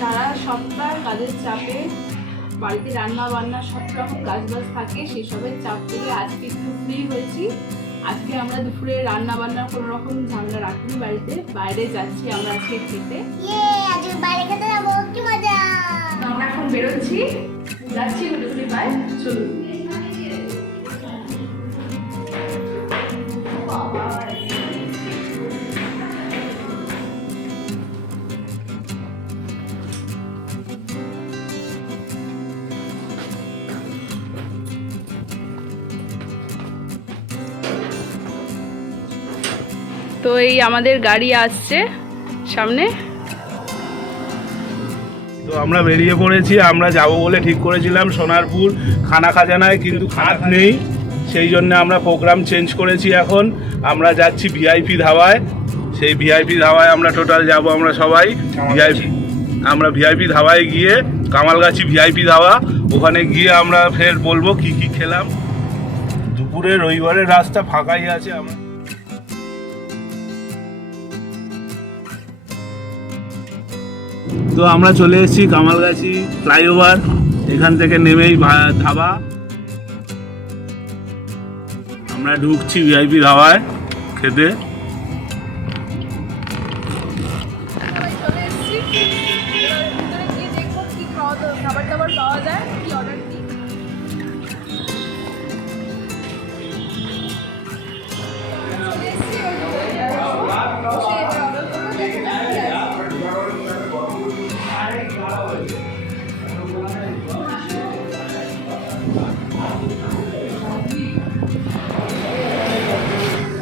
সারা সপ্তাহ কাজের চাপে বাড়িতে রান্না বান্না সব রকম কাজবাজ থাকে, সেসবের চাপ থেকে আজকে একটু ফ্রি হয়েছি। আজকে আমরা দুপুরে রান্না বান্নার কোনো রকম ঝামেলা রাখিনি বাড়িতে, বাইরে যাচ্ছি আমরা আজকে খেতে। আমরা এখন বেরোচ্ছি, যাচ্ছি দুপুরে বাইরে। চলুন। তো এই আমাদের গাড়ি আসছে সামনে। তো আমরা বেরিয়ে পড়েছি, আমরা যাব বলে ঠিক করেছিলাম সোনারপুর খানা খাজানায়, কিন্তু খাট নেই, সেই জন্য আমরা প্রোগ্রাম চেঞ্জ করেছি। এখন আমরা যাচ্ছি ভিআইপি ধাবায়। সেই ভিআইপি ধাবায় আমরা টোটাল যাব, আমরা সবাই ভিআইপি ধাবায় গিয়ে, কামালগাছি ভিআইপি ধাবা, ওখানে গিয়ে আমরা ফের বলবো কি কি খেলাম। দুপুরে রবিবারের রাস্তা ফাঁকাই আছে। তো আমরা চলে এসেছি কামালগাছি ফ্লাইওভার, এখান থেকে নেমেই ধাবা। আমরা ঢুকছি ভিআইপি ধাবায় খেতে। খাবার দাবার পাওয়া যায়, কি অর্ডার দিই।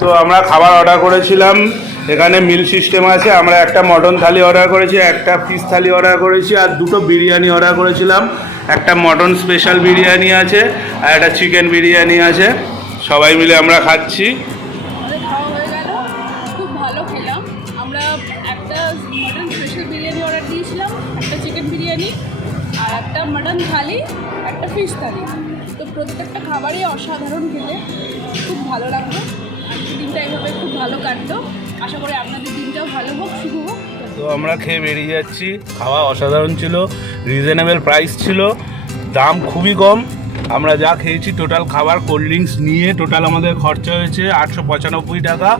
তো আমরা খাবার অর্ডার করেছিলাম, এখানে মিল সিস্টেম আছে। আমরা একটা মটন থালি অর্ডার করেছি, একটা ফিশ থালি অর্ডার করেছি, আর দুটো বিরিয়ানি অর্ডার করেছিলাম। একটা মটন স্পেশাল বিরিয়ানি আছে আর একটা চিকেন বিরিয়ানি আছে। সবাই মিলে আমরা খাচ্ছি। আমাদের খাওয়া হয়ে গেল, খুব ভালো খেলাম। আমরা একটা মটন স্পেশাল বিরিয়ানি অর্ডার দিয়েছিলাম, একটা চিকেন বিরিয়ানি, আর একটা মটন থালি, একটা ফিশ থালি। তো প্রত্যেকটা খাবারই অসাধারণ খেতে, খুব ভালো লাগলো। আজকের দিনটা এভাবে খুব ভালো কাটলো। আশা করি আপনাদের দিনটাও ভালো হোক, শুভ হোক। তো আমরা খেয়ে বেরিয়ে যাচ্ছি। খাওয়া অসাধারণ ছিল, রিজনেবল প্রাইস ছিল, দাম খুবই কম। আমরা যা খেয়েছি টোটাল খাবার কোল্ড ড্রিঙ্কস নিয়ে টোটাল আমাদের খরচা হয়েছে 895 টাকা।